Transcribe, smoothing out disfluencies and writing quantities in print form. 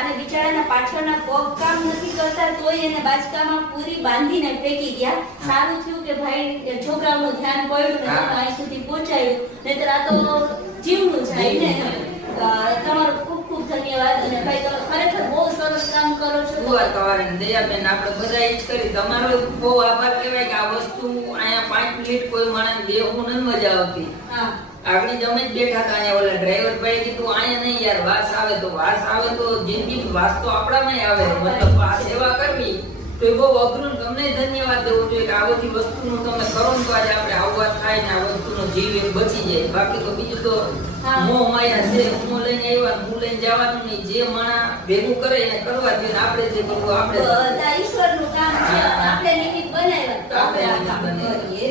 અને બિચારાના પાછળના પગ કામ નથી કરતા તોય એને બાચકામાં પૂરી બાંધીને ફેંકી ગયા. સારું થયું કે ભાઈ છોકરાઓનું ધ્યાન પડ્યું ને અહીં સુધી પહોંચાયું, નહીતર આ તો જીવનું જાય ને. તમારો ખૂબ ખૂબ ધન્યવાદ. અને ભાઈ તમે ખરેખર બહુ સરસ કામ કરો છો. તમારે દયાબેન આપણે બધા જ કરી. તમારો બહુ આભાર કહેવાય કે આ વસ્તુ અહીંયા 5 મિનિટ કોઈ માણસ બેહવું નથી મજા આવતી. આગળ જમે જ બેઠા હતા અહીંયા ઓલા ડ્રાઈવર ભાઈ કીધું અહીંયા નહીં યાર, વાસ આવે તો જિંદગી વાસ તો આપણામાં આવે. મતલબ આ સેવા કરવી તો એ બહુ અઘરું. તમને ધન્યવાદ દેવો જોઈએ કે આ બધી વસ્તુનું તમે કરો ને તો આજે આપણે આવવા થાય ને આ વસ્તુનો જીવ એમ બચી જાય. બાકી તો બીજું તો મોહ માયા છે. હું લઈને આવ્યા હું લઈને જવાનું નહીં. જે માણસ ભેગું કરે એને કરવા દે. આપણે જે કરવું આપણે ઈશ્વરનું કામ છે. આપણે નિમિત્ત બનાવ્યા તો આપણે આ કામ કરીએ.